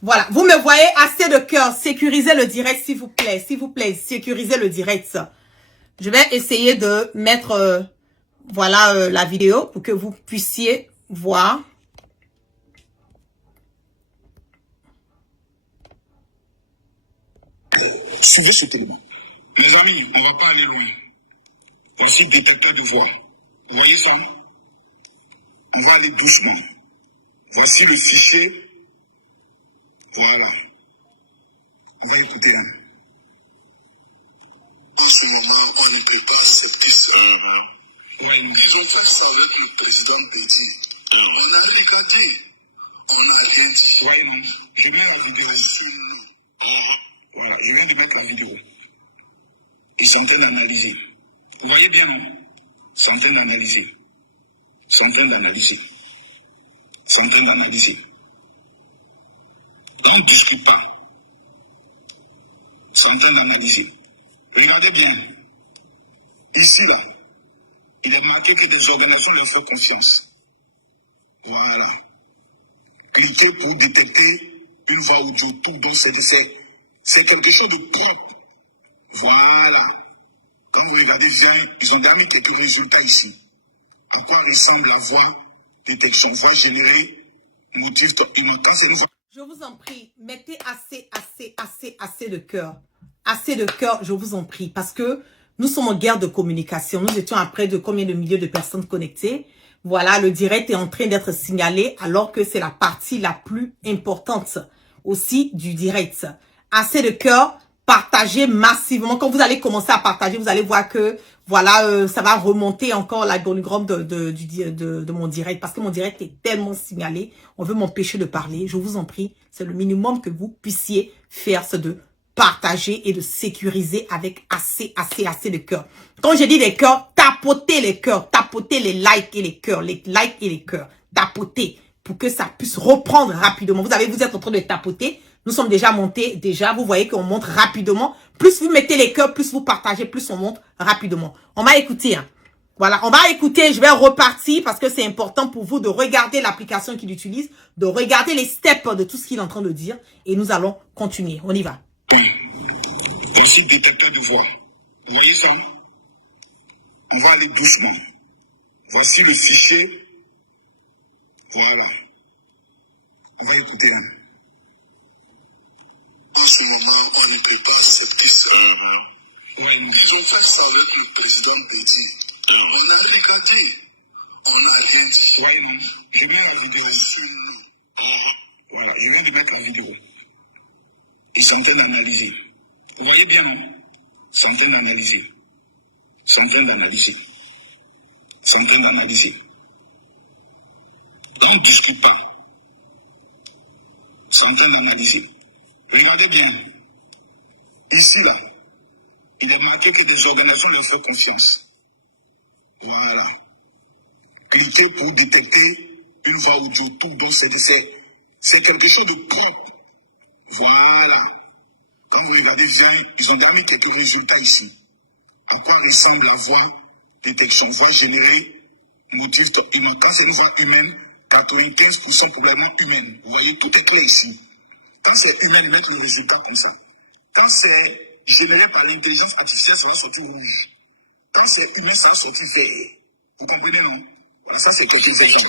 Voilà, vous me voyez, assez de cœur. Sécurisez le direct, s'il vous plaît. S'il vous plaît, sécurisez le direct. Je vais essayer de mettre, voilà, la vidéo pour que vous puissiez voir. Suivez cet élément. Mes amis, on va pas aller loin. Voici le détecteur de voix. Vous voyez ça? On va aller doucement. Voici le fichier. Voilà. On va écouter, hein. En ce moment, on ne peut pas accepter ça. Ils ont fait ça avec le président Bédi. On a regardé. On n'a rien dit. Ouais, je mets la vidéo. Voilà, je viens de mettre la vidéo. Ils sont en train d'analyser. Vous voyez bien, non? Ils sont en train d'analyser. Ils sont en train d'analyser. Ils sont en train d'analyser. On ne discute pas. Ils sont en train d'analyser. Regardez bien. Ici, là, il est marqué que des organisations leur font confiance. Voilà. Cliquez pour détecter une voix audio, tout. Donc, c'est quelque chose de propre. Voilà. Quand vous regardez bien, ils ont déjà mis quelques résultats ici. À quoi ressemble la voix détection, voix générée, motif, quand c'est une voix. Je vous en prie, mettez assez de cœur. Assez de cœur, je vous en prie. Parce que nous sommes en guerre de communication. Nous étions à près de combien de milliers de personnes connectées. Voilà, le direct est en train d'être signalé alors que c'est la partie la plus importante aussi du direct. Assez de cœur, partagez massivement. Quand vous allez commencer à partager, vous allez voir que voilà, ça va remonter encore l'algorithme de mon direct parce que mon direct est tellement signalé. On veut m'empêcher de parler. Je vous en prie, c'est le minimum que vous puissiez faire, c'est de partager et de sécuriser avec assez de cœur. Quand je dis des cœurs, tapotez les cœurs, tapotez les likes et les cœurs, tapotez pour que ça puisse reprendre rapidement. Vous êtes en train de tapoter. Nous sommes déjà montés, vous voyez qu'on monte rapidement. Plus vous mettez les cœurs, plus vous partagez, plus on monte rapidement. On va écouter. Hein. Voilà, on va écouter, je vais repartir parce que c'est important pour vous de regarder l'application qu'il utilise, de regarder les steps de tout ce qu'il est en train de dire et nous allons continuer. On y va. Voici détecteur de voix. Vous voyez ça? On va aller doucement. Voici le fichier. Voilà. On va écouter. Hein. En ce moment, on ne peut pas accepter ça. Ils ont fait ça avec le président Bédi. On a regardé. On n'a rien dit. Ouais, non. Je mets la vidéo. Voilà, je viens de mettre la vidéo. Ils sont en train d'analyser. Vous voyez bien, non? Ils sont en train d'analyser. Ils sont en train d'analyser. Ils sont en train d'analyser. On ne discute pas. Ils sont en train d'analyser. Regardez bien. Ici, là, il est marqué que des organisations leur font confiance. Voilà. Cliquez pour détecter une voix audio, tout. Donc, c'est quelque chose de propre. Voilà. Quand vous regardez bien, ils ont déjà mis quelques résultats ici. À quoi ressemble la voix détection, voix générée, motif, quand c'est une voix humaine, 95% probablement humaine. Vous voyez, tout est clair ici. Quand c'est humain, ils mettent le résultat comme ça. Quand c'est généré par l'intelligence artificielle, ça va sortir rouge. Quand c'est humain, ça va sortir vert. Vous comprenez, non? Voilà, ça c'est quelque chose d'exemple.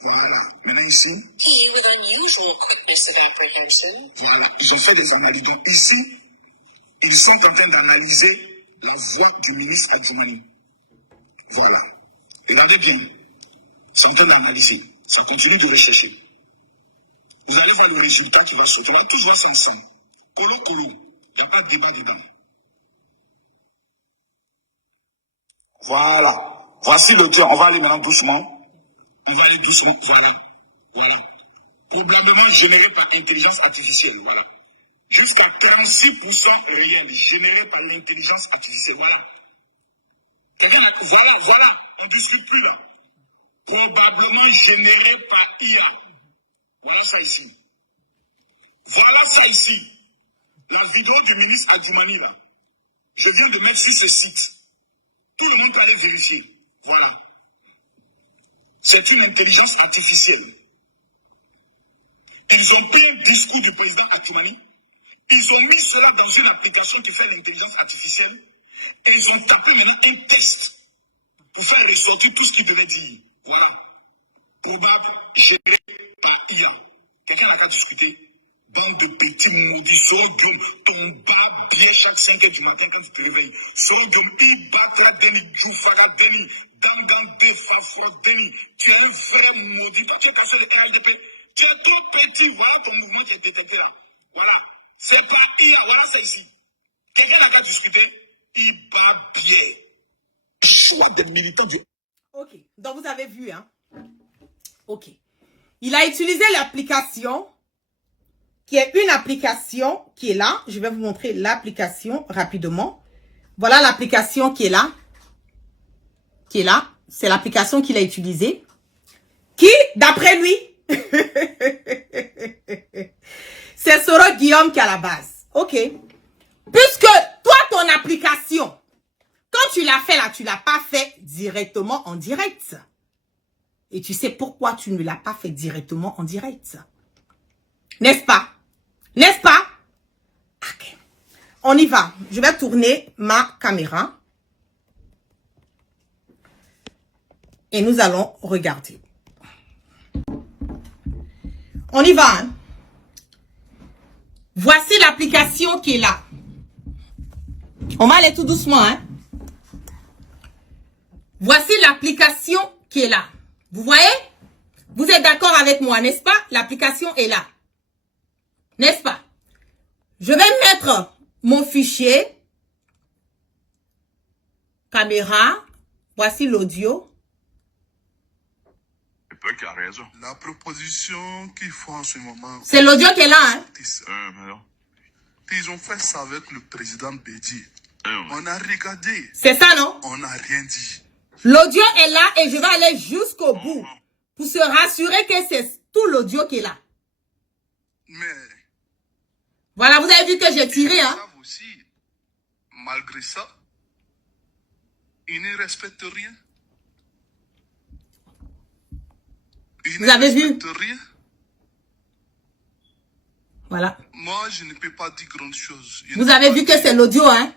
Voilà. Maintenant ici. Voilà, ils ont fait des analyses. Donc ici, ils sont en train d'analyser la voix du ministre Adjoumani. Voilà. Regardez bien. Ils sont en train d'analyser. Ça continue de rechercher. Vous allez voir le résultat qui va sortir. On va tous voir ça ensemble. Colo. Il n'y a pas de débat dedans. Voilà. Voici l'auteur. On va aller maintenant doucement. On va aller doucement. Voilà. Probablement généré par intelligence artificielle. Voilà. Jusqu'à 36% réel généré par l'intelligence artificielle. Voilà. Voilà. On ne discute plus là. Probablement généré par IA. Voilà ça ici. La vidéo du ministre Adjoumani là. Je viens de mettre sur ce site. Tout le monde peut aller vérifier. Voilà. C'est une intelligence artificielle. Ils ont pris un discours du président Adjoumani. Ils ont mis cela dans une application qui fait l'intelligence artificielle. Et ils ont tapé maintenant un test pour faire ressortir tout ce qu'ils devaient dire. Voilà. Probable, géré par IA. Quelqu'un n'a qu'à discuter. Bande de petits maudits, Sorghum, ton bas bien chaque 5 heures du matin quand tu te réveilles. Sorghum, Ibatra Deni, Djoufara Deni, Dangan Defafra Deni. Tu es un vrai maudit. Toi, tu es personne de RLDP. Tu es trop petit. Voilà ton mouvement qui est détecté là. Voilà. C'est pas IA. Voilà ça ici. Quelqu'un n'a qu'à discuter. Iba bien. Choix des militants du. Ok. Donc, vous avez vu, hein. Ok. Il a utilisé l'application qui est une application qui est là. Je vais vous montrer l'application rapidement. Voilà l'application qui est là. C'est l'application qu'il a utilisée. Qui, d'après lui, c'est Soro Guillaume qui est à la base. Ok. Puisque toi, ton application, quand tu l'as fait là, tu l'as pas fait directement en direct. Et tu sais pourquoi tu ne l'as pas fait directement en direct. N'est-ce pas? N'est-ce pas? Ok. On y va. Je vais tourner ma caméra. Et nous allons regarder. On y va. Hein? Voici l'application qui est là. On va aller tout doucement. Hein? Voici l'application qui est là. Vous voyez? Vous êtes d'accord avec moi, n'est-ce pas? L'application est là. N'est-ce pas? Je vais mettre mon fichier. Caméra. Voici l'audio. Qui a raison. La proposition qu'ils font en ce moment, C'est l'audio qui est là. Hein? Ils ont fait ça avec le président Bédi. On a regardé. C'est ça, non? On n'a rien dit. L'audio est là et je vais aller jusqu'au bout pour se rassurer que c'est tout l'audio qui est là. Mais Voilà, vous avez vu que j'ai tiré. Hein? aussi, malgré ça, ils ne respectent rien. Vous avez vu? Rien. Voilà. Moi, je ne peux pas dire grande chose. Vous avez vu que c'est l'audio, hein?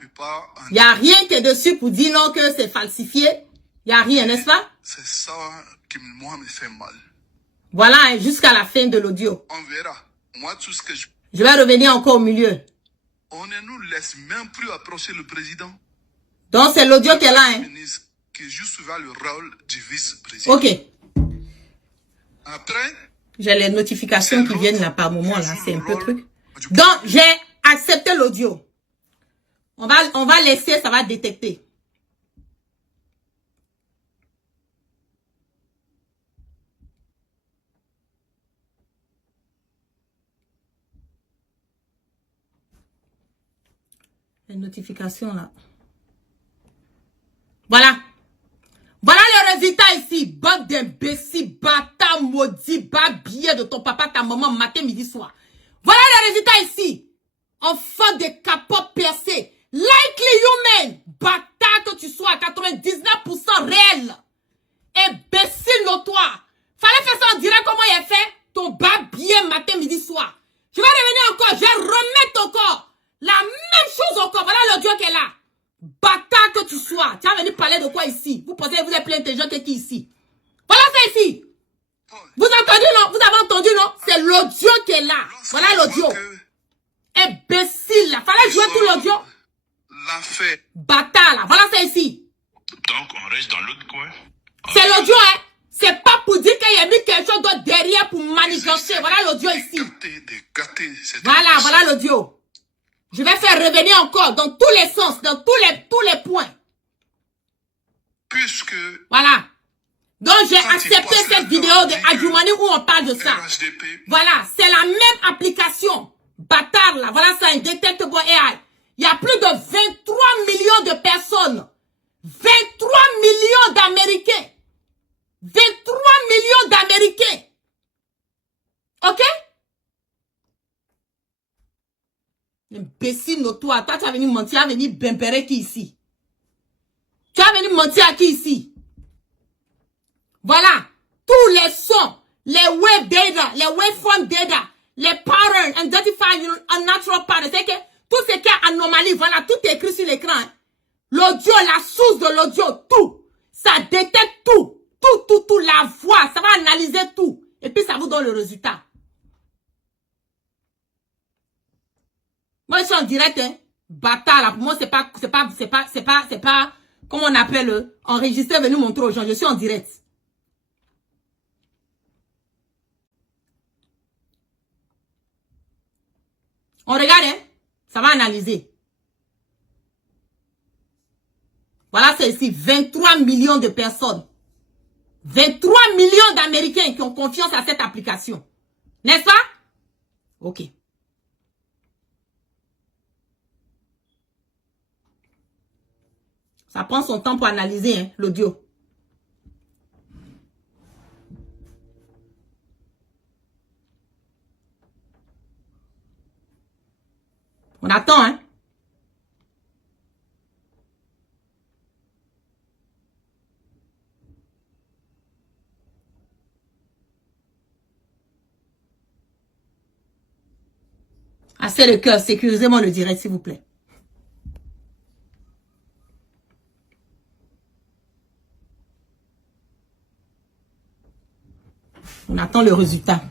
Il n'y a rien qui est dessus pour dire non que c'est falsifié. Il n'y a rien, n'est-ce pas? C'est ça qui, moi, me fait mal. Voilà, hein, jusqu'à la fin de l'audio. On verra. Moi, tout ce que je vais revenir encore au milieu. On ne nous laisse même plus approcher le président. Donc, c'est l'audio qui est là, hein? Qui joue souvent le rôle du vice-président. Ok. Après, j'ai les notifications qui viennent là par moment, là. C'est un peu truc. Donc, j'ai accepté l'audio. On va laisser, ça va détecter. Les notifications là. Voilà. Voilà le résultat ici. Bande d'imbéciles, bâtard, maudit, babillet de ton papa, ta maman, matin, midi, soir. Voilà le résultat ici. Enfant de capotes percées. Likely human. Bâtard que tu sois à 99% réel. Imbécile notoire. Fallait faire ça en direct comment il a fait. Ton babillet matin, midi, soir. Je vais revenir encore. Je vais remettre encore. La même chose encore. Voilà l'audio qui est là. Bâtard que tu sois. Tu as venu parler de quoi ici? Vous pensez que vous êtes plus intelligent que qui ici? Voilà ça ici. Vous avez entendu, non? Vous avez entendu, non? C'est l'audio qui est là. Voilà l'audio. Imbécile, là. Fallait jouer tout l'audio. Bâtard, là. Voilà ça ici. Donc, on reste dans l'autre coin. C'est l'audio, hein? C'est pas pour dire qu'il y a mis quelque chose d'autre derrière pour manigancer. Voilà l'audio ici. Voilà, voilà l'audio. Je vais faire revenir encore dans tous les sens, dans tous les points. Puisque... Voilà. Donc, j'ai accepté cette vidéo de Adjoumani où on parle de ça. Voilà, c'est la même application. Bâtard, là. Voilà ça, un Detectable AI. Il y a plus de 23 millions de personnes. 23 millions d'Américains. 23 millions d'Américains. OK? Imbécile notoire. Toi, tu as venu mentir, tu as venu bimbérer qui ici? Tu as venu mentir à qui ici? Voilà. Tous les sons, les web data, les waveform data, les patterns, identify unnatural patterns. C'est que tout ce qui est anomalie, voilà, tout est écrit sur l'écran. Hein. L'audio, la source de l'audio, tout. Ça détecte tout. Tout, la voix, ça va analyser tout. Et puis, ça vous donne le résultat. Moi, je suis en direct, hein. Bâtard, là. Pour moi, c'est pas, comment on appelle, enregistrer, venir montrer aux gens. Je suis en direct. On regarde, hein. Ça va analyser. Voilà, c'est ici. 23 millions de personnes. 23 millions d'Américains qui ont confiance à cette application. N'est-ce pas? Ok. Ça prend son temps pour analyser hein, l'audio. On attend, hein? Assez de cœur, sécurisez-moi le direct, s'il vous plaît. On attend le résultat.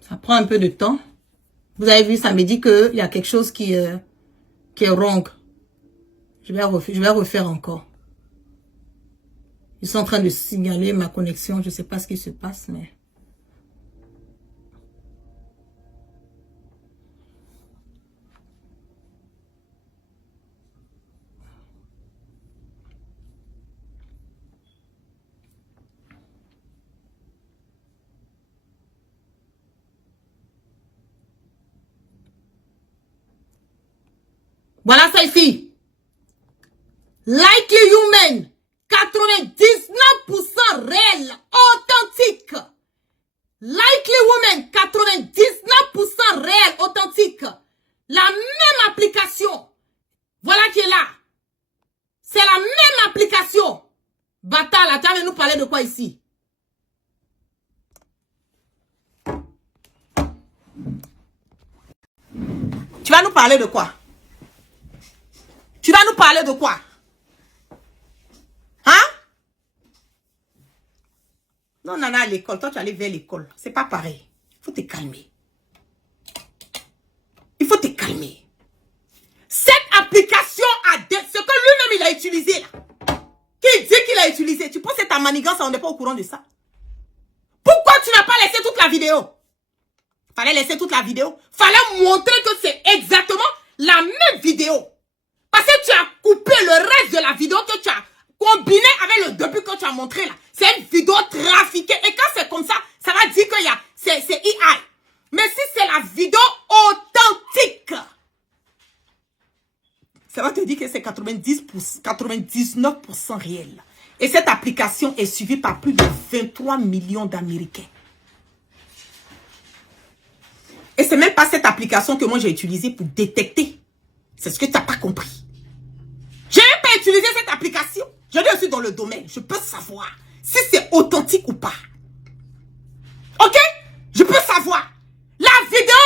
Ça prend un peu de temps. Vous avez vu, ça me dit qu'il y a quelque chose qui est wrong. Je vais refaire encore. Ils sont en train de signaler ma connexion. Je ne sais pas ce qui se passe, mais... Voilà ça ici. Likely Human, 99% réel, authentique. Likely Woman, 99% réel, authentique. La même application. Voilà qui est là. C'est la même application. Bata, là, tu vas nous parler de quoi ici? Tu vas nous parler de quoi? Tu vas nous parler de quoi? Hein? Non, Nana, à l'école. Toi, tu allais vers l'école. C'est pas pareil. Il faut te calmer. Il faut te calmer. Cette application a ce que lui-même, il a utilisé là. Qui dit qu'il a utilisé? Tu penses que c'est ta manigance, on n'est pas au courant de ça? Pourquoi tu n'as pas laissé toute la vidéo? Fallait laisser toute la vidéo. Fallait montrer que c'est exactement la même vidéo. Parce que tu as coupé le reste de la vidéo que tu as combiné avec le début que tu as montré là. C'est une vidéo trafiquée. Et quand c'est comme ça, ça va dire qu'il y a... C'est AI. Mais si c'est la vidéo authentique, ça va te dire que c'est 99% réel. Et cette application est suivie par plus de 23 millions d'Américains. Et c'est même pas cette application que moi j'ai utilisée pour détecter. C'est ce que tu n'as pas compris. Je n'ai pas utilisé cette application. Je suis dans le domaine. Je peux savoir si c'est authentique ou pas. Ok? Je peux savoir. La vidéo,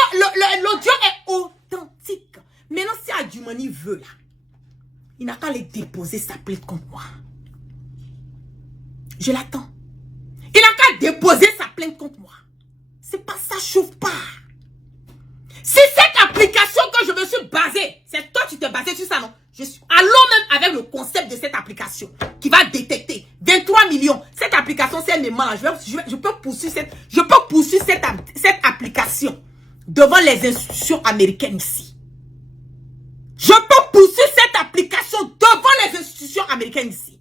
l'audio est authentique. Maintenant, si Adjumani veut là, il n'a qu'à aller déposer sa plainte contre moi. Je l'attends. Il n'a qu'à déposer sa plainte contre moi. C'est pas ça, chauffe pas. Si cette application que je me suis basée, c'est toi qui t'es basé sur ça, non? Allons même avec le concept de cette application qui va détecter 23 millions. Cette application, c'est un aimant là. Je peux poursuivre cette application devant les institutions américaines ici. Je peux poursuivre cette application devant les institutions américaines ici.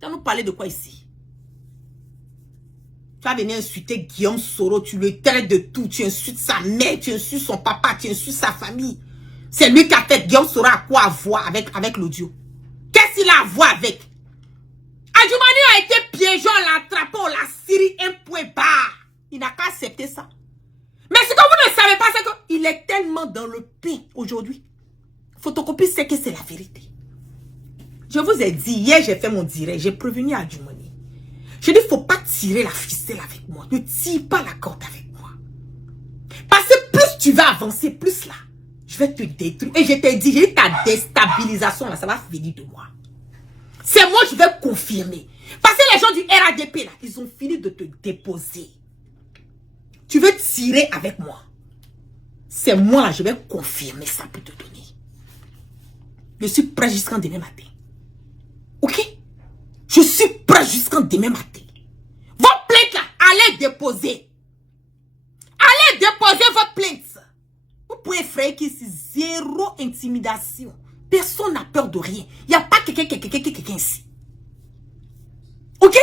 Tu vas nous parler de quoi ici? Tu vas venir insulter Guillaume Soro, tu le traites de tout, tu insultes sa mère, tu insultes son papa, tu insultes sa famille. C'est lui qui a fait. Guillaume Soro a quoi à voir avec l'audio? Qu'est-ce qu'il a à voir avec? Adjumani a été piégé, on l'a attrapé, on l'a scellé, un point barre. Il n'a qu'à accepter ça. Mais ce que vous ne savez pas, c'est qu'il est tellement dans le pain aujourd'hui. Photocopie sait que c'est la vérité. Je vous ai dit, hier j'ai fait mon direct, j'ai prévenu Adjumani. Je dis, il ne faut pas tirer la ficelle avec moi. Ne tire pas la corde avec moi. Parce que plus tu vas avancer, plus là, je vais te détruire. Et je t'ai dit, j'ai dit, ta déstabilisation, là, ça va finir de moi. C'est moi, je vais confirmer. Parce que les gens du RADP, là, ils ont fini de te déposer. Tu veux tirer avec moi. C'est moi, là, je vais confirmer ça pour te donner. Je suis prêt jusqu'en demain matin. Ok? Je suis prêt jusqu'en demain matin. Vos plaintes là, allez déposer. Allez déposer vos plaintes. Vous pouvez faire qu'ici, zéro intimidation. Personne n'a peur de rien. Il n'y a pas quelqu'un ici. Ok?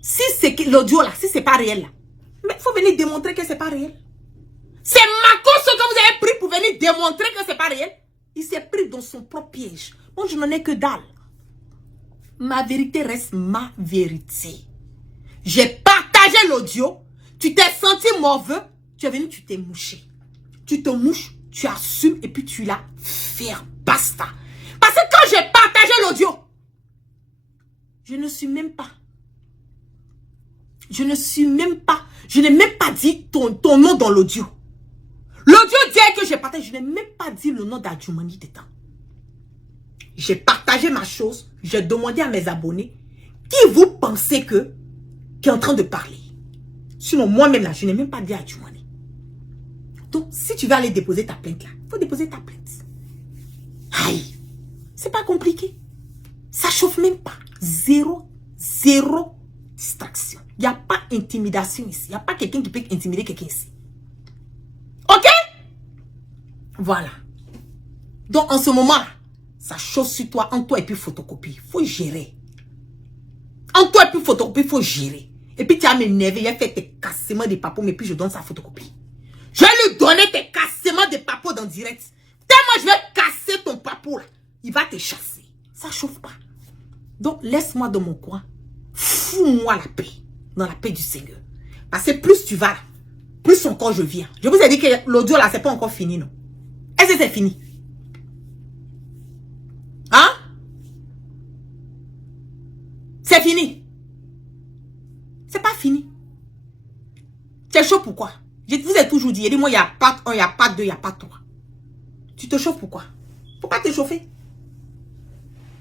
Si c'est l'audio là, si c'est pas réel là. Mais il faut venir démontrer que c'est pas réel. C'est Macron ce que vous avez pris pour venir démontrer que c'est pas réel. Il s'est pris dans son propre piège. Moi, je n'en ai que dalle. Ma vérité reste ma vérité. J'ai partagé l'audio. Tu t'es senti morveux. Tu es venu, tu t'es mouché. Tu te mouches, tu assumes et puis tu l'as fait. Basta. Parce que quand j'ai partagé l'audio, je ne suis même pas. Je n'ai même pas dit ton nom dans l'audio. L'audio dit que j'ai partagé. Je n'ai même pas dit le nom d'Adjoumani dedans. J'ai partagé ma chose. J'ai demandé à mes abonnés qui vous pensez qui est en train de parler. Sinon, moi-même là, je n'ai même pas dit Adjoumani. Donc, si tu veux aller déposer ta plainte là, il faut déposer ta plainte. Aïe, c'est pas compliqué. Ça chauffe même pas. Zéro distraction. Il n'y a pas d'intimidation ici. Il n'y a pas quelqu'un qui peut intimider quelqu'un ici. Ok? Voilà. Donc, en ce moment-là, ça chauffe sur toi, en toi et puis photocopie. Il faut gérer. En toi et puis photocopie, il faut gérer. Et puis tu as m'énervé, il a fait tes cassements de papos, mais puis je donne sa photocopie. Je vais lui donner tes cassements de papos dans direct. Tellement je vais casser ton papo là, il va te chasser. Ça chauffe pas. Donc laisse-moi dans mon coin. Fous-moi la paix. Dans la paix du Seigneur. Parce que plus tu vas, plus encore je viens. Je vous ai dit que l'audio là, c'est pas encore fini, non? Est-ce que c'est fini? Hein? C'est fini. C'est pas fini. Tu es chaud pourquoi? Je vous ai toujours dit, moi il n'y a pas 1, il n'y a pas 2, il n'y a pas 3. Tu te chauffes pourquoi? Faut pas te chauffer.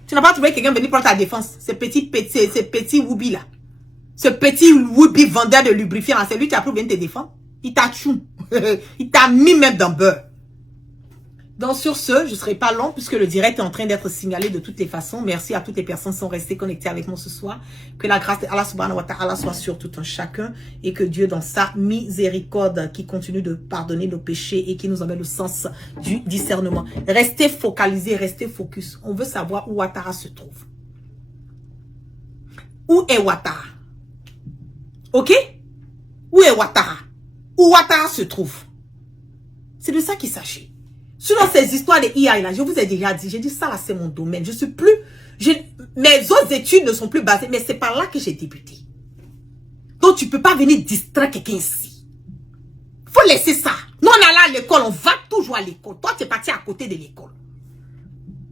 Tu n'as pas trouvé quelqu'un venir prendre ta défense. Ce petit Woubi là. Ce petit Woubi vendeur de lubrifiant, c'est lui qui a pu venir te défendre. Il t'a tchou. Il t'a mis même dans le beurre. Donc sur ce, je ne serai pas long puisque le direct est en train d'être signalé de toutes les façons. Merci à toutes les personnes qui sont restées connectées avec moi ce soir. Que la grâce d'Allah subhanahu wa ta'ala soit sur tout un chacun. Et que Dieu dans sa miséricorde qui continue de pardonner nos péchés et qui nous amène le sens du discernement. Restez focalisés, restez focus. On veut savoir où Ouattara se trouve. Où est Ouattara? Ok? Où est Ouattara? Où Ouattara se trouve? C'est de ça qu'il s'agit. Sinon, ces histoires de IA, là, je vous ai déjà dit, j'ai dit ça là, c'est mon domaine. Je suis plus, mes autres études ne sont plus basées, mais c'est par là que j'ai débuté. Donc, tu peux pas venir distraire quelqu'un ici. Faut laisser ça. Nous, on est là à l'école, on va toujours à l'école. Toi, tu es parti à côté de l'école.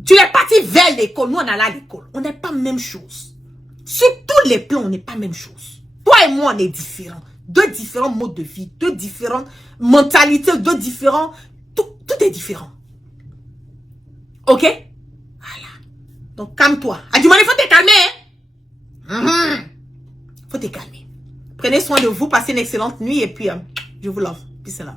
Tu es parti vers l'école, nous, on est là à l'école. On n'est pas même chose. Sur tous les plans, on n'est pas même chose. Toi et moi, on est différents. Deux différents modes de vie, deux différentes mentalités, deux différents... Tout est différent. Ok? Voilà. Donc, calme-toi. Adjoumani, il faut te calmer. Faut te calmer. Prenez soin de vous. Passez une excellente nuit. Et puis, je vous love. Peace out.